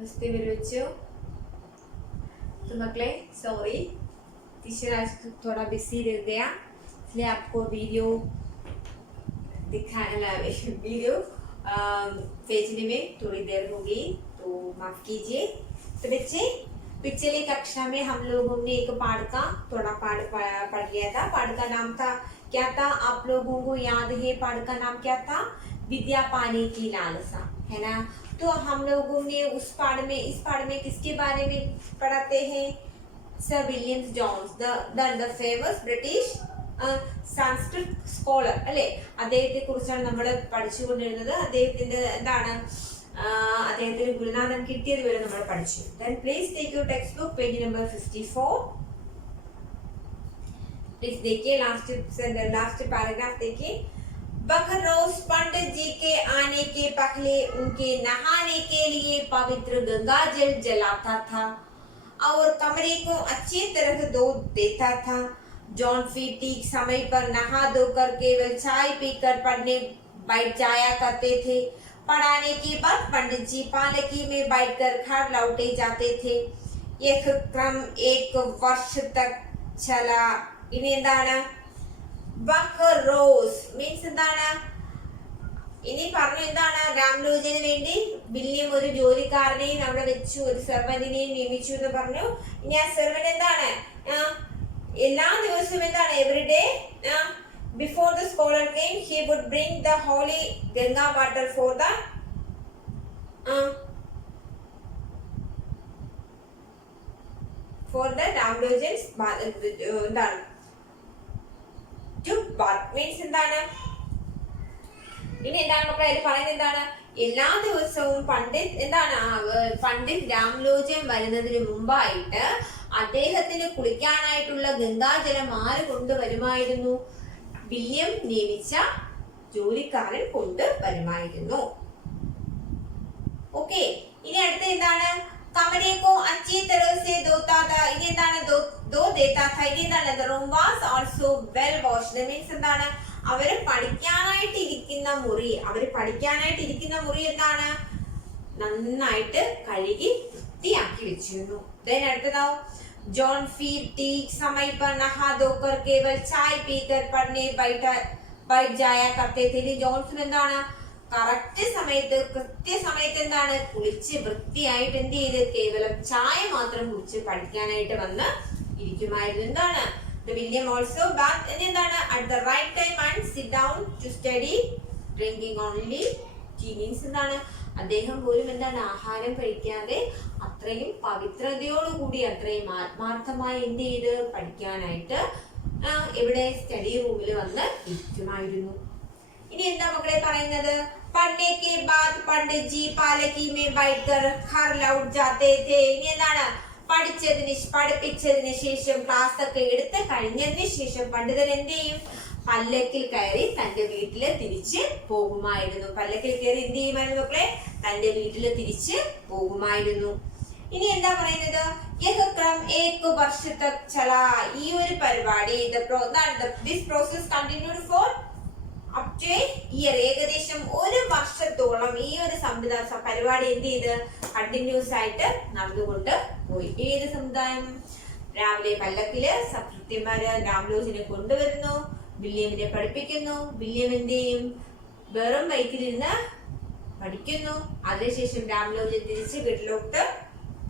नमस्ते मेरे बच्चों। तो मकले सॉरी, टीचर आज थोड़ा बिजी रह गया, इसलिए आपको वीडियो भेजने में थोड़ी देर हो गई, तो माफ कीजिए। तो बच्चे, पिछले कक्षा में हम लोगों ने एक पाठ का थोड़ा पाठ पढ़ लिया था। पाठ का नाम था क्या था, आप लोगों को याद है? पाठ का नाम क्या था? विद्या पाने की लालसा, है ना। तो हम लोगों ने इस पाठ में किसके बारे में पढ़ाते हैं? Sir William Jones, the famous British Sanskrit scholar അല്ലേ, അദ്ദേഹത്തെ കുറിച്ചാണ് നമ്മൾ പഠിച്ചുകൊണ്ടിരുന്നത്. അദ്ദേഹത്തിന്റെ എന്താണ് അദ്ദേഹത്തിന് ഗുരുനാഥൻ കിട്ടിയത് വരെ നമ്മൾ പഠിച്ചു. Then please take your textbook page number 54. Please देखिए लास्ट पैराग्राफ देखिए. बखरोज पंडित जी के आने के पहले उनके नहाने के लिए पवित्र गंगा जल जलाता था और कमरे को अच्छी तरह धो देता था. जॉन फी ठीक समय पर नहा धोकर केवल चाय पीकर पढ़ने बैठ जाया करते थे. पढ़ाने के बाद पंडित जी पालकी में बैठकर घर लौटे जाते थे. यह क्रम एक वर्ष तक चला. ഇനി എന്താണ് ബഖറോസ് മീൻസ് എന്താണ്? ഇനി പറഞ്ഞു എന്താണ്? രാംലോചന് വേണ്ടി വില്യം ഒരു ജോലിക്കാരനെയും അവിടെ വെച്ചു, ഒരു സെർവന്റിനെയും നിയമിച്ചു എന്ന് പറഞ്ഞു. ഇനി ആ സെർവന്റ് എന്താണ്? എല്ലാ ദിവസവും എന്താണ്? Everyday before the scholar came he would bring the holy Ganga water for the Ramlochan's എന്താണ് മീൻസ് എന്താണ്? ഇനി എന്താണ് മക്കളെ അതിൽ പറയുന്നത്? എന്താണ്? എല്ലാ ദിവസവും പണ്ഡിറ്റ് രാംലോചൻ വരുന്നതിന് മുമ്പായിട്ട് അദ്ദേഹത്തിന് കുളിക്കാനായിട്ടുള്ള ഗംഗാജലം ആര് കൊണ്ടുവരുമായിരുന്നു? വില്യം നിയമിച്ച ജോലിക്കാരൻ കൊണ്ടുവരുമായിരുന്നു. ഓക്കെ, ഇനി അടുത്ത എന്താണ്? कमरे को अच्छी तरह से धोता था. ഇനി എന്താണ്? धो देता था. ഇനി എന്താണ്? The room was also well washed. Means എന്താണ്? അവര് പഠിക്കാനായിട്ട് ഇരിക്കുന്ന മുറി എന്താണ്? നന്നായിട്ട് കഴുകി വൃത്തിയാക്കി വെച്ചിരുന്നു. Then അടുത്തതാവും जॉन फी ठीक समय पर नहा धोकर केवल चाय पीकर पढ़ने बैठ जाया करते थे. ജോൺസൺ എന്താണ്? കൃത്യസമയത്ത് എന്താണ്? കുളിച്ച് വൃത്തിയായിട്ട് എന്ത് ചെയ്ത് കേവലം ചായ മാത്രം കുടിച്ച് പഠിക്കാനായിട്ട് വന്ന് ഇരിക്കുമായിരുന്നു. എന്താണ്? വില്യം ഓൾസോ ബാത്ത് എന്താണ്? At the right time and sit down to study drinking only tea. Means എന്താണ്? അദ്ദേഹം പോലും എന്താണ്? ആഹാരം കഴിക്കാതെ അത്രയും പവിത്രതയോടുകൂടി അത്രയും ആത്മാർത്ഥമായി എന്ത് ചെയ്ത് പഠിക്കാനായിട്ട് ഇവിടെ സ്റ്റഡി റൂമിൽ വന്ന് ഇരിക്കുമായിരുന്നു. ഇനി എന്താ മക്കളെ പറയുന്നത്? पढ़ने के बाद पंडित जी पालकी में बैठकर घर लौट जाते थे. ഇനി എന്താണ്? പഠിപ്പിച്ചതിന് ശേഷം ക്ലാസ് ഒക്കെ എടുത്ത് കഴിഞ്ഞതിന് ശേഷം പണ്ഡിതൻ എന്ത് ചെയ്യും? പല്ലക്കിൽ കയറി തന്റെ വീട്ടില് തിരിച്ച് പോകുമായിരുന്നു. പല്ലക്കിൽ കയറി എന്ത് ചെയ്യുമായിരുന്നു മക്കളെ? തന്റെ വീട്ടില് തിരിച്ച് പോകുമായിരുന്നു. ഇനി എന്താ പറയുന്നത്? യഹ് ക്രം ഏക് വർഷ തക് ചലാ. ഈ ഒരു പരിപാടി this process continued four up two year. ഏകദേശം ഒരു വർഷത്തോളം ഈ ഒരു പരിപാടി എന്ത് ചെയ്ത് കണ്ടിന്യൂസ് ആയിട്ട് നടന്നുകൊണ്ട് പോയി. ഏത് സമുദായം? രാവിലെ പല്ലക്കില് സഭൃത്യന്മാര് രാംലോചനെ കൊണ്ടുവരുന്നു, വില്യമിനെ പഠിപ്പിക്കുന്നു. വില്യം എന്ത് ചെയ്യും? വെറും വയറ്റിലിരുന്ന് പഠിക്കുന്നു. അതിനുശേഷം രാംലോചൻ തിരിച്ച് വീട്ടിലോട്ട്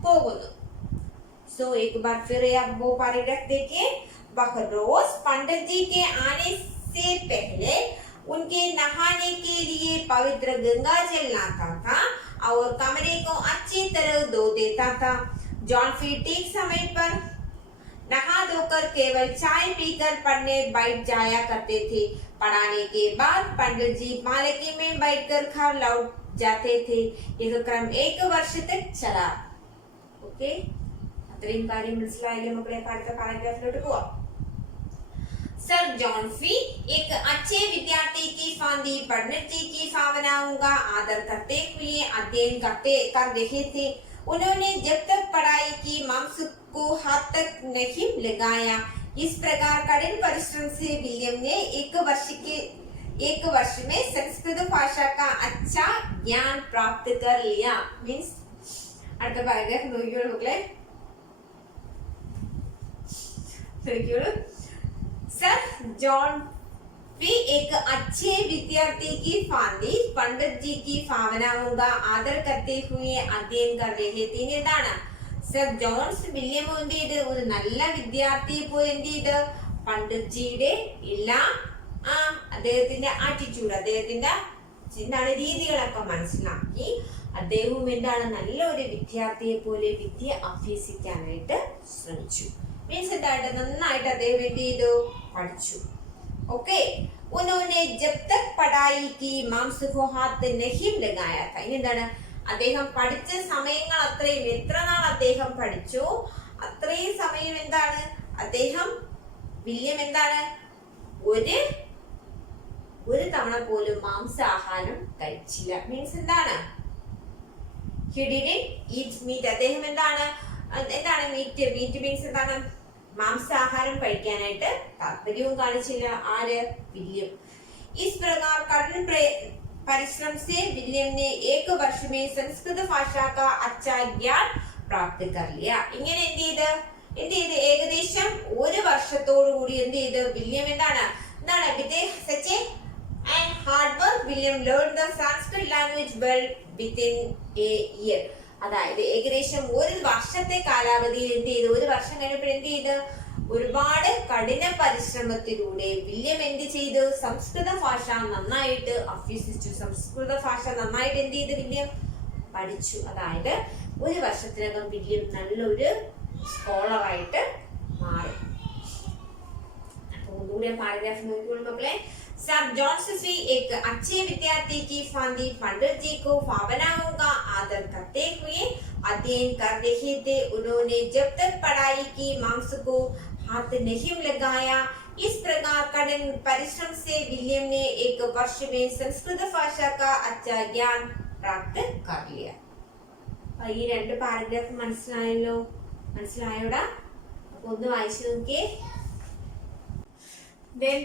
പോകുന്നു. सो एक बार फिर वो पैराग्राफ देखिए. बखरोज पंडित जी के आने से पहले उनके नहाने के लिए पवित्र गंगा जल लाता था और कमरे को अच्छी तरह धो देता था. जॉन फी ठीक समय पर नहा धोकर केवल चाय पीकर पढ़ने बैठ जाया करते थे. पढ़ाने के बाद पंडित जी पालकी में बैठकर घर लौट जाते थे. यह क्रम एक वर्ष तक चला. ओके, അത്രയും കാര്യം മനസ്സിലായില്ലേ മക്കളെ? അടുത്ത പാരഗ്രാഫിലോട്ട് പോവാം. सर जॉन फी एक अच्छे विद्यार्थी की फांदी पंडित जी की भावनाओं का आदर करते हुए अध्ययन कर रहे थे. उन्होंने जब तक पढ़ाई की मांस को हाथ तक नहीं लगाया. इस प्रकार कठिन परिश्रम से विलियम ने एक वर्ष में संस्कृत भाषा का अच्छा ज्ञान प्राप्त कर लिया. मीन्स അടുത്ത പാരഗ്രാഫ് നോക്കിക്കോളൂ മക്കളെ. നോക്കിക്കോളൂ. सर जॉन भी एक अच्छे विद्यार्थी की भांति पंडित जी की भावनाओं का आदर करते हुए अध्ययन कर रहे थे. എന്താണ് സർ ജോൺസ് വില്യം എന്ത് ചെയ്ത് ഒരു നല്ല വിദ്യാർത്ഥിയെ പോലെ എന്ത് ചെയ്ത് പണ്ഡിറ്റ് ജിയുടെ എല്ലാ അദ്ദേഹത്തിന്റെ ആറ്റിറ്റ്യൂഡ്, അദ്ദേഹത്തിന്റെ എന്താണ് രീതികളൊക്കെ മനസ്സിലാക്കി അദ്ദേഹവും എന്താണ് നല്ലൊരു വിദ്യാർത്ഥിയെ പോലെ വിദ്യ അഭ്യസിക്കാനായിട്ട് ശ്രമിച്ചു. മീൻസ് എന്തായിട്ട് നന്നായിട്ട് അദ്ദേഹം എന്ത് ചെയ്തു പഠിച്ചു. ഓക്കെ. उन्होंने जब तक पढ़ाई की मांस को हाथ नहीं लगाया था. ഇനി എന്താണ് അദ്ദേഹം പഠിച്ച സമയങ്ങൾ അത്രയും എത്ര നാൾ അദ്ദേഹം പഠിച്ചു അത്രയും സമയം എന്താണ് അദ്ദേഹം വില്യം എന്താണ് ഒരു തവണ പോലും മാംസാഹാരം കഴിച്ചില്ല. മീൻസ് എന്താണ് he didn't eat meat. അദ്ദേഹം എന്താണ് മീറ്റ് മീൻസ് എന്താണ് മാംസാഹാരം കഴിക്കാനായിട്ട് താല്പര്യവും കാണിച്ചില്ല. ആര്? വില്യം. इस प्रकार कठिन परिश्रम से विलियम ने एक वर्ष में संस्कृत भाषा का अच्छा ज्ञान प्राप्त कर लिया. ഇങ്ങനെ എന്ത് ചെയ്ത് ഏകദേശം ഒരു വർഷത്തോടു കൂടി എന്ത് ചെയ്ത് വില്യം എന്താണ് such a hard work William learned the Sanskrit language well within a year. അതായത് ഏകദേശം ഒരു വർഷത്തെ കാലാവധിയിൽ എന്ത് ചെയ്തു ഒരു വർഷം കഴിഞ്ഞപ്പോൾ എന്ത് ചെയ്ത് ഒരുപാട് കഠിന പരിശ്രമത്തിലൂടെ വില്യം എന്ത് ചെയ്തു സംസ്കൃത ഭാഷ നന്നായിട്ട് അഭ്യസിച്ചു. സംസ്കൃത ഭാഷ നന്നായിട്ട് എന്ത് ചെയ്ത് വില്യം പഠിച്ചു. അതായത് ഒരു വർഷത്തിനകം വില്യം നല്ലൊരു സ്കോളറായിട്ട് മാറി. അപ്പൊ ഒന്നുകൂടി പാരഗ്രാഫ് നോക്കിക്കോളൂ മക്കളെ. सर जॉन्स भी एक अच्छे विद्यार्थी की भांति पंडित जी को भावनाओं का आदर करते हुए अध्ययन कर रहे थे. उन्होंने जब तक पढ़ाई की मांस को हाथ नहीं लगाया. इस प्रकार कठिन परिश्रम से विलियम ने एक वर्ष में संस्कृत भाषा का अच्छा ज्ञान प्राप्त कर लिया. ഈ രണ്ട് പാരഗ്രാഫ് മനസ്സിലായോടാ? അപ്പൊ ഒന്ന് വായിച്ചു നോക്കിയേ. Then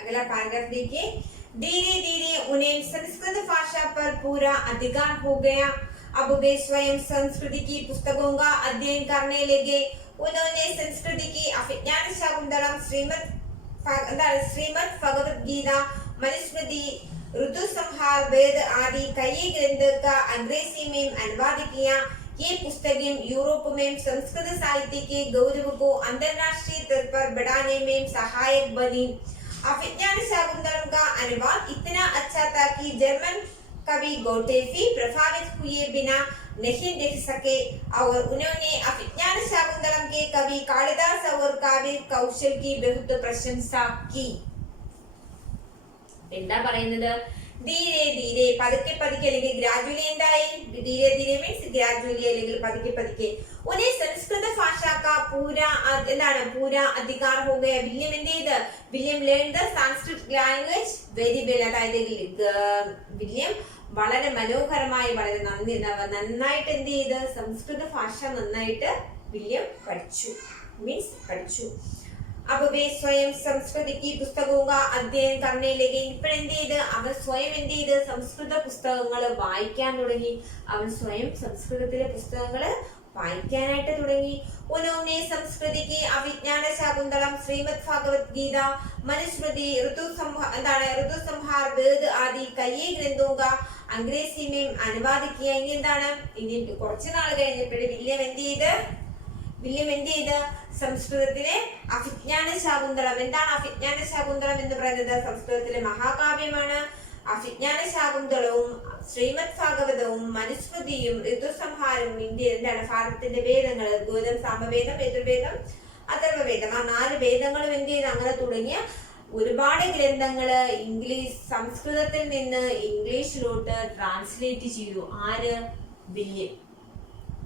अगला पैराग्राफ देखिए. धीरे धीरे उन्हें संस्कृत भाषा पर पूरा अधिकार हो गया. अब वे स्वयं संस्कृत की पुस्तकों का अध्ययन करने लगे. उन्होंने संस्कृत की अभिज्ञान शाकुंतलम, श्रीमद् भगवद गीता, मनुस्मृति, ऋतुसंहार, वेद आदि कई ग्रंथों का अंग्रेजी में अनुवाद किया. ये पुस्तकें यूरोप में संस्कृत साहित्य के गौरव को अंतरराष्ट्रीय स्तर पर बढ़ाने में सहायक बनी. अभिज्ञान शाकुंतलम का अनुवाद इतना अच्छा था कि जर्मन कवि गोटे भी प्रभावित हुए बिना नहीं देख सके और उन्होंने अभिज्ञान शाकुंतलम के कवि कालिदास और काव्य कौशल की बहुत प्रशंसा की. എന്താ പറയുന്നത്? ധീരെ ധീരെ പതുക്കെ പതുക്കെ അല്ലെങ്കിൽ ഗ്രാജുവലി എന്തായി? ധീരെ ധീരെ മീൻസ് ഗ്രാജുവലി അല്ലെങ്കിൽ പതുക്കെ പതുക്കെ. ഉन्हें संस्कृत भाषा का पूरा अधिकार हो गया. വില്യം എന്ത് ചെയ്ത് William learn the Sanskrit language very well. അതായത് വില്യം വളരെ മനോഹരമായി വളരെ നന്നായിട്ട് എന്ത് ചെയ്ത് സംസ്കൃത ഭാഷ നന്നായിട്ട് വില്യം പഠിച്ചു. अब वे स्वयं संस्कृत की पुस्तकों का अध्ययन करने लगे. ഇപ്പോഴെന്ത് ചെയ്ത് അവൻ സ്വയം എന്ത് ചെയ്ത് സംസ്കൃത പുസ്തകങ്ങൾ വായിക്കാൻ തുടങ്ങി. അവൻ സ്വയം സംസ്കൃതത്തിലെ പുസ്തകങ്ങൾ വായിക്കാനായിട്ട് തുടങ്ങി. उन्होंने संस्कृत की अभिज्ञान शाकुंतलम, श्रीमद् भगवद गीता, मनुस्मृति, ऋतुसंहार, वेद आदि कई ग्रंथों का अंग्रेजी में अनुवाद किया. ഇനി എന്താണ്? ഇനി കുറച്ച് നാൾ കഴിഞ്ഞപ്പോഴേ വില്യം എന്ത് ചെയ്ത് സംസ്കൃതത്തിലെ അഭിജ്ഞാന ശാകുന്തളം. എന്താണ് അഭിജ്ഞാന ശാകുന്തളം എന്ന് പറയുന്നത്? സംസ്കൃതത്തിലെ മഹാകാവ്യമാണ്. അഭിജ്ഞാന ശാകുന്തളവും ശ്രീമദ് ഭാഗവതവും മനുസ്മൃതിയും ഋതുസംഹാരവും എന്താണ് ഭാരതത്തിന്റെ വേദങ്ങൾ ഋഗ്വേദം, സാമവേദം, യജുർവേദം, അഥർവവേദം, ആ 4 വേദങ്ങളും എന്ത് ചെയ്ത് അങ്ങനെ തുടങ്ങിയ ഒരുപാട് ഗ്രന്ഥങ്ങള് സംസ്കൃതത്തിൽ നിന്ന് ഇംഗ്ലീഷിലോട്ട് ട്രാൻസ്ലേറ്റ് ചെയ്തു. ആര്? വില്യം.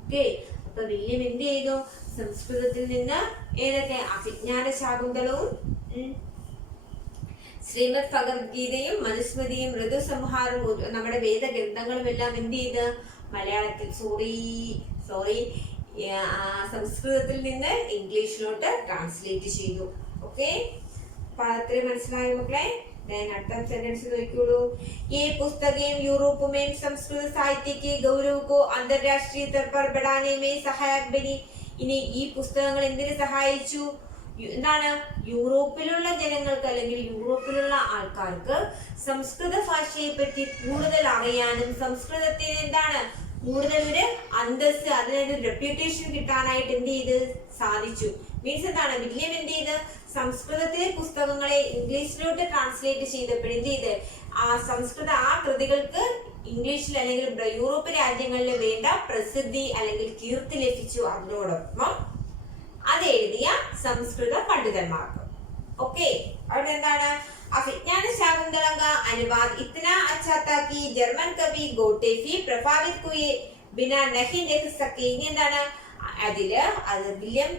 ഓക്കെ. അപ്പൊ വില്യം എന്ത് ചെയ്തു? സംസ്കൃതത്തിൽ നിന്ന് ഏതൊക്കെ? അഭിജ്ഞാന ശാകുന്തളവും ശ്രീമദ് ഭഗവത്ഗീതയും മനുസ്മൃതിയും ഋതുസംഹാരവും നമ്മുടെ വേദഗ്രന്ഥങ്ങളും എല്ലാം എന്ത് ചെയ്ത് മലയാളത്തിൽ സംസ്കൃതത്തിൽ നിന്ന് ഇംഗ്ലീഷിലോട്ട് ട്രാൻസ്ലേറ്റ് ചെയ്തു. ഓക്കെ. അപ്പൊ അത്രയും മനസ്സിലായോ മക്കളെ? അടുത്ത सेंटेंस നോക്കിയോളൂ. ये पुस्तकें यूरोप में संस्कृत साहित्य के गौरव को अंतरराष्ट्रीय स्तर पर बढ़ाने में सहायक बनी. ഇനി ഈ പുസ്തകങ്ങൾ എന്തിനു സഹായിച്ചു? എന്താണ്? യൂറോപ്പിലുള്ള ജനങ്ങൾക്ക് അല്ലെങ്കിൽ യൂറോപ്പിലുള്ള ആൾക്കാർക്ക് സംസ്കൃത ഭാഷയെ പറ്റി കൂടുതൽ അറിയാനും സംസ്കൃതത്തിന് എന്താണ് കൂടുതൽ ഒരു അന്തസ്, അതിനൊരു റെപ്യൂട്ടേഷൻ കിട്ടാനായിട്ട് എന്ത് ചെയ്ത് സാധിച്ചു. മീൻസ് എന്താണ്? വില്യം എന്ത് ചെയ്ത് സംസ്കൃതത്തിലെ പുസ്തകങ്ങളെ ഇംഗ്ലീഷിലോട്ട് ട്രാൻസ്ലേറ്റ് ചെയ്തപ്പോൾ എന്ത് ചെയ്ത് സംസ്കൃത കൃതികൾക്ക് ഇംഗ്ലീഷിൽ അല്ലെങ്കിൽ യൂറോപ്പ് രാജ്യങ്ങളിൽ വേണ്ട പ്രസിദ്ധി അല്ലെങ്കിൽ കീർത്തി ലഭിച്ചു. അതിനോടൊപ്പം അത് എഴുതിയ സംസ്കൃത പണ്ഡിതന്മാർക്ക്. ഓക്കെ, അവിടെ എന്താണ്? अभिज्ञान शाकुंतलम का अनुवाद इतना अच्छा था कि जर्मन कवि गोटे भी प्रभावित हुए बिना नहीं लिख सके. ഇനി എന്താണ്? അതില് അത് വില്യം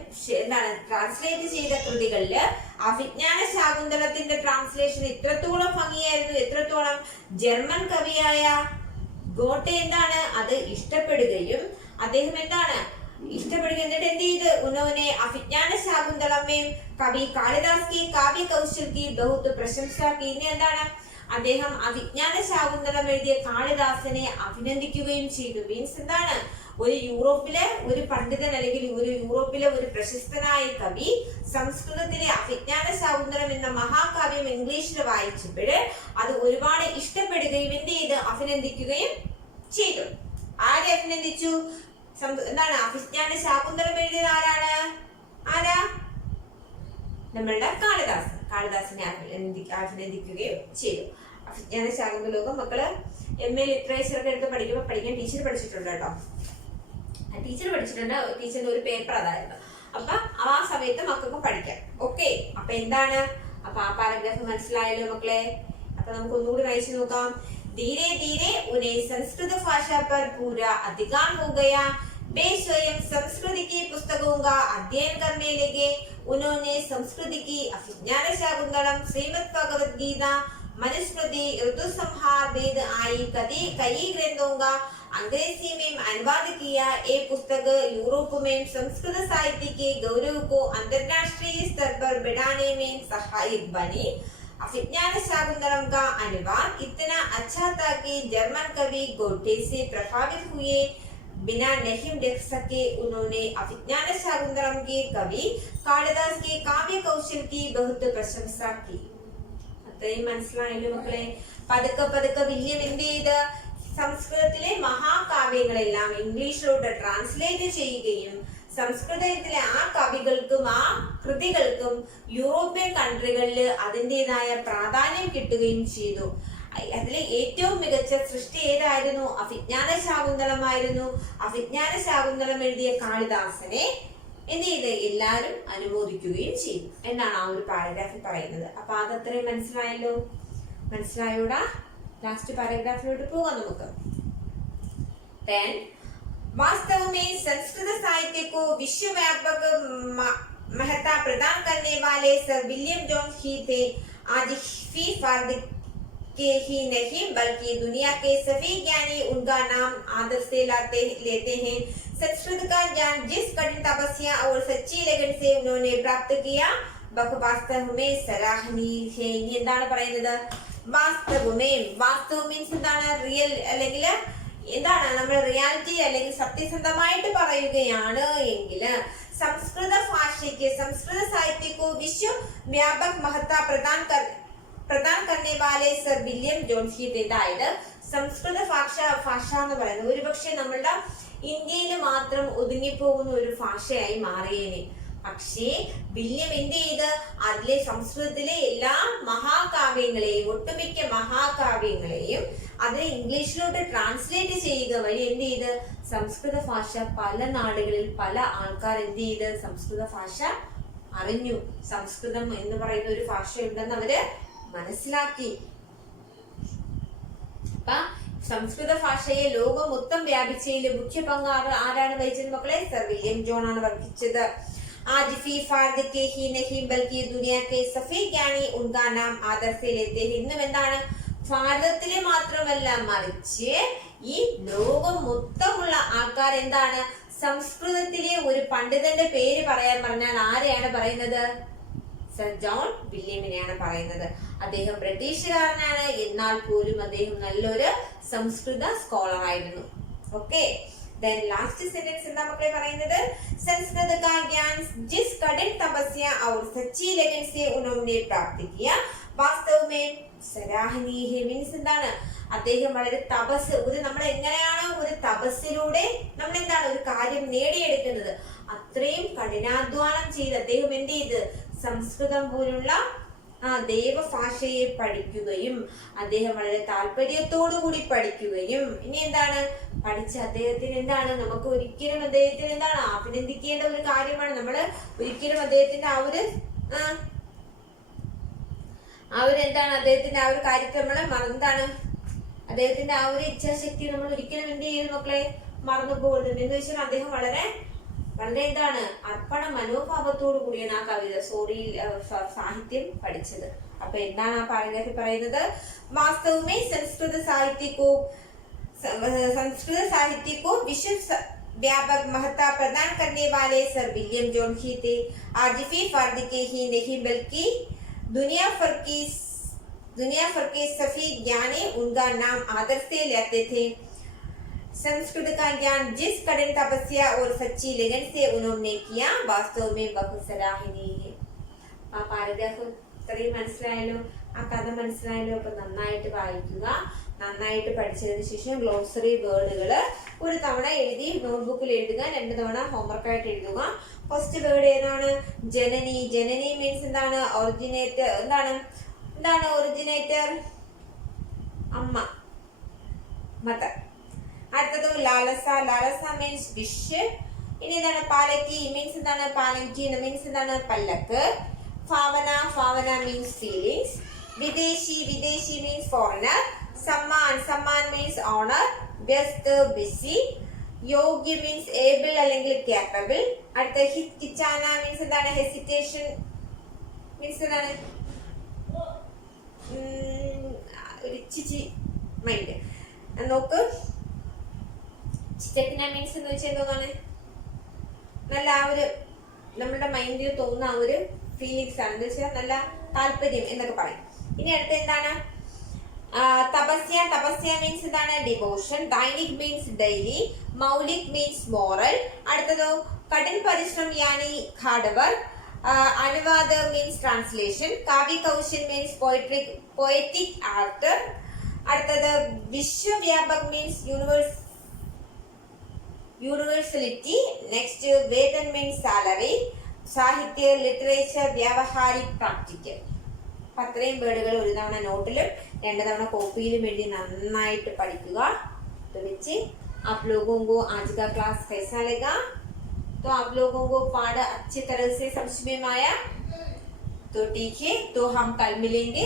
എന്താണ് ട്രാൻസ്ലേറ്റ് ചെയ്ത കൃതികളില് അഭിജ്ഞാന ശാകുന്തളത്തിന്റെ ട്രാൻസ്ലേഷൻ ഇത്രത്തോളം ഭംഗിയായിരുന്നു. എത്രത്തോളം? ജർമ്മൻ കവിയായ ഗോട്ടെ എന്താണ് അത് ഇഷ്ടപ്പെടുകയും അദ്ദേഹം എന്താണ് ഇഷ്ടപ്പെടുക. എന്നിട്ട് എന്ത് ചെയ്ത്? ഉन्होंने अभिज्ञान शाकुंतलम में कवि कालिदास की काव्य कौशल की बहुत प्रशंसा की. ഇനി എന്താണ്? അദ്ദേഹം അഭിജ്ഞാന ശാകുന്തളം എഴുതിയ കാളിദാസനെ അഭിനന്ദിക്കുകയും ചെയ്തു. മീൻസ് എന്താണ്? ഒരു യൂറോപ്പിലെ ഒരു പണ്ഡിതൻ അല്ലെങ്കിൽ ഒരു യൂറോപ്പിലെ ഒരു പ്രശസ്തനായ കവി സംസ്കൃതത്തിലെ അഭിജ്ഞാന ശാകുന്തളം എന്ന മഹാകാവ്യം ഇംഗ്ലീഷിൽ വായിച്ചപ്പോൾ അത് ഒരുപാട് ഇഷ്ടപ്പെടുകയും എന്ത് ചെയ്ത്? അഭിനന്ദിക്കുകയും ചെയ്തു. ആരെ അഭിനന്ദിച്ചു? എന്താണ്? അഭിജ്ഞാന ശാകുന്തളം എഴുതിയത് ആരാണ്? ആരാ? നമ്മളുടെ കാളിദാസനെ അഭിനന്ദിക്കുകയും ചെയ്തു. അഭിജ്ഞാന ശാകുന്തലമൊക്കെ മക്കള് MA ലിറ്ററേച്ചർ ഒക്കെ എടുത്ത് പഠിക്കാൻ ടീച്ചർ പഠിച്ചിട്ടുണ്ട് കേട്ടോ. ടീച്ചർ പഠിച്ചിട്ടുണ്ട്. ടീച്ചറിന്റെ ഒരു പേപ്പർ അതായിരുന്നു. അപ്പൊ ആ സമയത്ത് മക്കൾക്ക് പഠിക്കാം. ഓക്കെ, അപ്പൊ എന്താണ്? അപ്പൊ ആ പാരഗ്രാഫ് മനസ്സിലായല്ലോ മക്കളെ. അപ്പൊ നമുക്ക് ഒന്നുകൂടി വായിച്ചു നോക്കാം. धीरे धीरे उन्हें संस्कृत भाषा पर पूरा अधिकार हो गया. वे स्वयं संस्कृत की पुस्तकों का अध्ययन करने लगे. उन्होंने संस्कृत की अभिज्ञान शाकुंतलम, श्रीमद् भगवद गीता, मनुस्मृति, ऋतुसंहार, वेद आदि कई ग्रंथों का अंग्रेजी में अनुवाद किया. ये पुस्तक यूरोप में संस्कृत साहित्य के गौरव को अंतरराष्ट्रीय स्तर पर बढ़ाने में सहायक बनी. अभिज्ञान शाकुंतलम का अनुवाद इतना अच्छा था कि जर्मन कवि गोटे से प्रभावित हुए बिना नहीं लिख सके. उन्होंने अभिज्ञान शाकुंतलम के कवि कालिदास के काव्य कौशल की बहुत प्रशंसा की. അത്രയും മനസ്സിലായല്ലോ മക്കളെ. പതുക്കെ പതുക്കെ വില്യം എന്ത് ചെയ്ത് സംസ്കൃതത്തിലെ മഹാകാവ്യങ്ങളെല്ലാം ഇംഗ്ലീഷിലോട്ട് ട്രാൻസ്ലേറ്റ് ചെയ്യുകയും സംസ്കൃതത്തിലെ ആ കവികൾക്കും ആ കൃതികൾക്കും യൂറോപ്യൻ കൺട്രികളിൽ അതിൻ്റെതായ പ്രാധാന്യം കിട്ടുകയും ചെയ്തു. അതിലെ ഏറ്റവും മികച്ച സൃഷ്ടി ഏതായിരുന്നു? അഭിജ്ഞാന ശാകുന്തളമായിരുന്നു. അഭിജ്ഞാന ശാകുന്തളം എഴുതിയ കാളിദാസനെ എന്ത് ചെയ്ത് എല്ലാവരും അനുമോദിക്കുകയും ചെയ്തു എന്നാണ് ആ ഒരു പാരഗ്രാഫിൽ പറയുന്നത്. അപ്പൊ അതത്രയും മനസ്സിലായല്ലോ. മനസ്സിലായോടാ? ലാസ്റ്റ് പാരഗ്രാഫിലോട്ട് പോകാം നമുക്ക്. वास्तव में संस्कृत साहित्य को विश्वव्यापक महत्ता प्रदान करने वाले सर विलियम जोन्स ही थे. आज फी फार्द के ही नहीं बल्कि दुनिया के सभी ज्ञानी उनका नाम आदर से लेते हैं. संस्कृत का ज्ञान जिस कठिन तपस्या और सच्ची लगन से उन्होंने प्राप्त किया वह वास्तव में सराहनीय है. ഇനി എന്താണ് പറയുന്നത്? വാസ്തവം മീൻസ് എന്താണ്? റിയൽ അല്ലെങ്കിൽ എന്താണ്? നമ്മൾ റിയാലിറ്റി അല്ലെങ്കിൽ സത്യസന്ധമായിട്ട് പറയുകയാണ് എങ്കിൽ സംസ്കൃത ഭാഷയ്ക്ക് സംസ്കൃത സാഹിത്യക്കു വിശ്വവ്യാപക മഹത്വ പ്രദാൻ करने वाले സർ വില്യം ജോൺസ് ഹീത്ത്. അതായത് സംസ്കൃത ഭാഷ എന്ന് പറയുന്നത് ഒരുപക്ഷെ നമ്മളുടെ ഇന്ത്യയിൽ മാത്രം ഒതുങ്ങിപ്പോകുന്ന ഒരു ഭാഷയായി മാറിയേനെ. പക്ഷേ വില്യം എന്ത് ചെയ്ത് അതിലെ സംസ്കൃതത്തിലെ എല്ലാ മഹാകാവ്യങ്ങളെയും ഒട്ടുമിക്ക മഹാകാവ്യങ്ങളെയും അതിനെ ഇംഗ്ലീഷിലോട്ട് ട്രാൻസ്ലേറ്റ് ചെയ്യുക വഴി എന്ത് ചെയ്ത് സംസ്കൃത ഭാഷ പല നാടുകളിൽ പല ആൾക്കാർ എന്ത് ചെയ്ത് സംസ്കൃത ഭാഷ അറിഞ്ഞു. സംസ്കൃതം എന്ന് പറയുന്ന ഒരു ഭാഷ ഉണ്ടെന്ന് അവര് മനസ്സിലാക്കി. അപ്പൊ സംസ്കൃത ഭാഷയെ ലോകം മൊത്തം വ്യാപിച്ചതിൽ മുഖ്യ പങ്ക് ആരാണ് വഹിച്ചത് മക്കളെ? സർ വില്യം ജോൺ ആണ് വഹിച്ചത്. आज फी फार्द के ही नहीं बल्कि दुनिया के सभी ज्ञानी उनका नाम आदर से लेते हैं. ഇന്നും എന്താണ്? ഭാരതത്തിലെ മാത്രമല്ല മറിച്ച് ഈ ലോകം മൊത്തമുള്ള ആൾക്കാർ എന്താണ്? സംസ്കൃതത്തിലെ ഒരു പണ്ഡിതന്റെ പേര് പറയാൻ പറഞ്ഞാൽ ആരെയാണ് പറയുന്നത്? സർ ജോൺ വില്യമിനെയാണ് പറയുന്നത്. അദ്ദേഹം ബ്രിട്ടീഷുകാരനാണ്, എന്നാൽ പോലും അദ്ദേഹം നല്ലൊരു സംസ്കൃത സ്കോളർ ആയിരുന്നു. ഓക്കെ, then last sentence എന്താ മക്കളെ പറയുന്നത്? संस्कृत का ज्ञान जिस कठिन तपस्या और सच्ची लगन से उन्होंने प्राप्त किया वास्तव में सराहनीय है. മീൻസ് എന്താണ്? അദ്ദേഹം വളരെ തപസ്, നമ്മൾ എങ്ങനെയാണോ ഒരു തപസ്സിലൂടെ നമ്മൾ എന്താണ് ഒരു കാര്യം നേടിയെടുക്കുന്നത്, അത്രയും കഠിനാധ്വാനം ചെയ്ത് അദ്ദേഹം എന്ത് ചെയ്ത് സംസ്കൃതം പോലുള്ള ദേവഭാഷയെ പഠിക്കുകയും അദ്ദേഹം വളരെ താല്പര്യത്തോടു കൂടി പഠിക്കുകയും ഇനി എന്താണ് പഠിച്ച അദ്ദേഹത്തിന് എന്താണ് നമുക്ക് ഒരിക്കലും അദ്ദേഹത്തിന് എന്താണ് അഭിനന്ദിക്കേണ്ട ഒരു കാര്യമാണ്. നമ്മൾ ഒരിക്കലും അദ്ദേഹത്തിന്റെ എന്താണ് അദ്ദേഹത്തിന്റെ ആ ഒരു കാര്യത്തെ നമ്മൾ എന്താണ് അദ്ദേഹത്തിന്റെ ആ ഒരു ഇച്ഛാശക്തി നമ്മൾ ഒരിക്കലും എന്ത് ചെയ്യുന്നു മക്കളെ മറന്നു പോകുന്നു. എന്ന് വെച്ചാൽ അദ്ദേഹം വളരെ വളരെ എന്താണ് അർപ്പണ മനോഭാവത്തോടു കൂടിയാണ് ആ കവിത സാഹിത്യം പഠിച്ചത്. അപ്പൊ എന്താണ് ആ പറയുന്നത്? വാസ്തവമേ संस्कृत साहित्य को विश्व व्यापक महत्ता प्रदान करने वाले सर विलियम जॉन ही थे. आजिफी फर्द के ही नहीं बल्कि दुनिया भर के सभी ज्ञानी उनका नाम आदर से लेते थे. संस्कृत का ज्ञान जिस कठिन तपस्या और सच्ची लगन से उन्होंने किया वास्तव में बहुत सराहनीय है. ആ പാരഗ്രാഫ് ഇത്രയും മനസ്സിലായല്ലോ, ആ കഥ മനസ്സിലായല്ലോ. അപ്പൊ നന്നായിട്ട് വായിക്കുക, നന്നായിട്ട് പഠിച്ചതിന് ശേഷം ഗ്ലോസറി വേർഡുകൾ ഒരു തവണ എഴുതി നോട്ട്ബുക്കിൽ എഴുതുക, 2 തവണ ഹോംവർക്ക് ആയിട്ട് എഴുതുക. ഫസ്റ്റ് വേർഡ് ഏതാണ്? ജനനി. ജനനി മീൻസ് എന്താണ്? ഒറിജിനേറ്റർ. എന്താണ് ഒറിജിനേറ്റർ? അമ്മ, മദർ. അടുത്തത് ലാലസ. ലാലസ മീൻസ് വിഷ്. ഇനി എന്താണ്? പാലക്കി മീൻസ് എന്താണ്? പാലങ്കി മീൻസ് എന്താണ്? പല്ലക്ക്. ഭാവന. ഭാവന മീൻസ് ഫീലിംഗ്സ്. വിദേശി. വിദേശി മീൻസ് ഫോറിനർ. സമ്മാൻ. സമ്മാൻ മീൻസ് ഓണർ. വ്യസ്ത് ബിസി. യോഗ്യ മീൻസ് ഏബിൾ അല്ലെങ്കിൽ കേപ്പബിൾ. അടുത്ത ഹിച്ചാന മീൻസ് എന്താണ്? ഹെസിറ്റേഷൻ മീൻസ് എന്താണ്? ഒരു ചിച്ചി മൈൻഡ്. നോക്ക്, ചിറ്റക്കിന മീൻസ് എന്ന് വെച്ചാൽ എന്തോന്നാണ്? നല്ല ആ ഒരു നമ്മുടെ മൈൻഡിൽ തോന്നുന്ന ആ ഒരു ഫീലിങ്സ് ആണ്. എന്ന് വെച്ചാൽ നല്ല താല്പര്യം എന്നൊക്കെ പറയും. ഇനി അടുത്ത എന്താണ്? തപസ്യ. തപസ്യ മീൻസ് എന്താണ്? ഡിവോഷൻ. ദൈനിക് മീൻസ് ഡെയിലി. മൗലിക് മീൻസ് മോറൽ. അടുത്തതോ കഠിൻ പരിശ്രം യാനി ഹാർഡ് വർക്ക്. അനുവാദ മീൻസ് ട്രാൻസ്ലേഷൻ. കാവ്യ കൗശൽ മീൻസ് പോയറ്റിക് ആർട്ട്. അടുത്തത് വിശ്വവ്യാപക് മീൻസ് യൂണിവേഴ്സലിറ്റി. നെക്സ്റ്റ് വേതൻ മീൻസ് സാലറി. സാഹിത്യ, ലിറ്ററേച്ചർ, വ്യാവഹാരിക്, പ്രാക്ടിക്കൽ. അത്രയും വേർഡുകൾ ഒരു തവണ നോട്ടിലും 2 തവണ കോപ്പിയിലും എഴുതി നന്നായിട്ട് പഠിക്കുക. तो बच्चे आप लोगों को आज का क्लास कैसा लगा? तो आप लोगों को पाठ अच्छी तरह से समझ में आया? तो ठीक है, तो हम कल मिलेंगे.